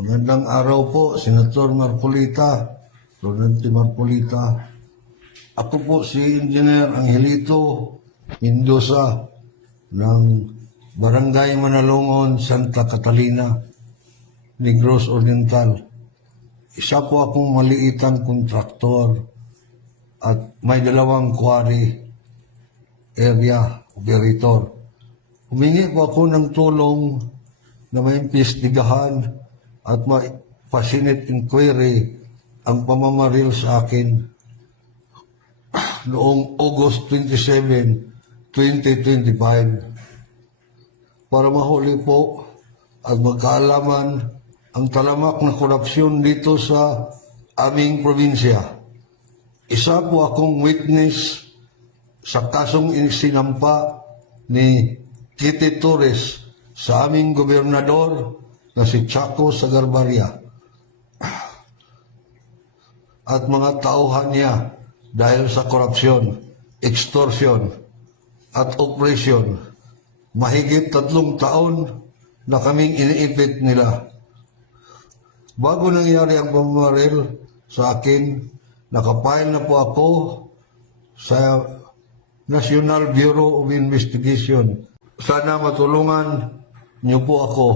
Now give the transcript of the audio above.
Magandang araw po, Senator Marcolita, Rodante Marcolita. Ako po si Engineer Angelito Mendoza ng Barangay Manalongon, Santa Catalina, Negros Oriental. Isa po akong maliitang kontraktor at may dalawang quarry area operator. Humingi po ako ng tulong na may imbestigahan at ma-facilitate inquiry ang pamamaril sa akin noong August 27, 2025 para mahuli po at magkaalaman ang talamak na korupsyon dito sa aming probinsya. Isa po akong witness sa kasong sinampa ni Kitty Torres sa aming gobernador na si Chaco Sagarbarria at mga tauhan niya dahil sa korupsyon, extortion at operation. Mahigit 3 taon na kaming iniipit nila. Bago nangyari ang pamamaril sa akin, nakapile na po ako sa National Bureau of Investigation. Sana matulungan niyo po ako.